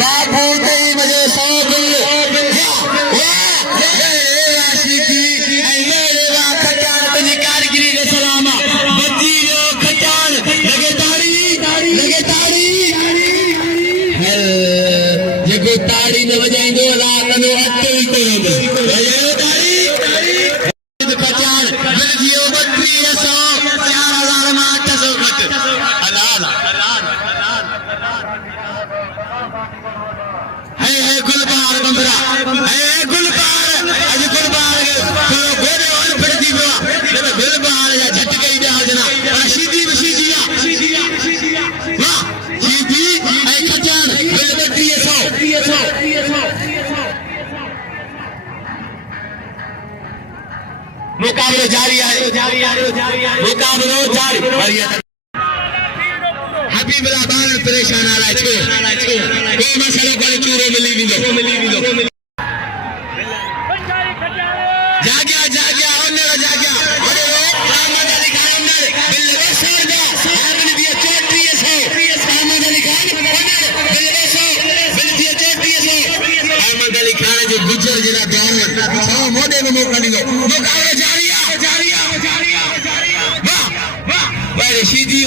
बाबू तही मुझे शौक ताड़ी न वजाइंदो रात नो अटो ही कोन ताड़ी पहचान दिल जियो 3200 4000 में 800 घट हलाल है गुलबार बंदरा है गुलबार आज गुलबार तो गोरे और पड़ती हुआ जब गुलबार या झटके ही जा जना सीधी वाह सीधी है खजान दिल 3200 मुकाबले जारी है मुकाबलो जारी हबीबुल्लाह बार परेशान आ रहा है कोई मसलो कोई चूरो मिली विंदो जाग्या ओनर जाग्या अरे मोहम्मद अली खान ओनर बिल्ले सरदा हमने दिया 3400 मोहम्मद अली खान ओनर बिल्ले दिया 3400 मोहम्मद अली खान जो गुजर जिला दौर सौ मोडे में मौका दियो मुकाबले जारी वाह सीधी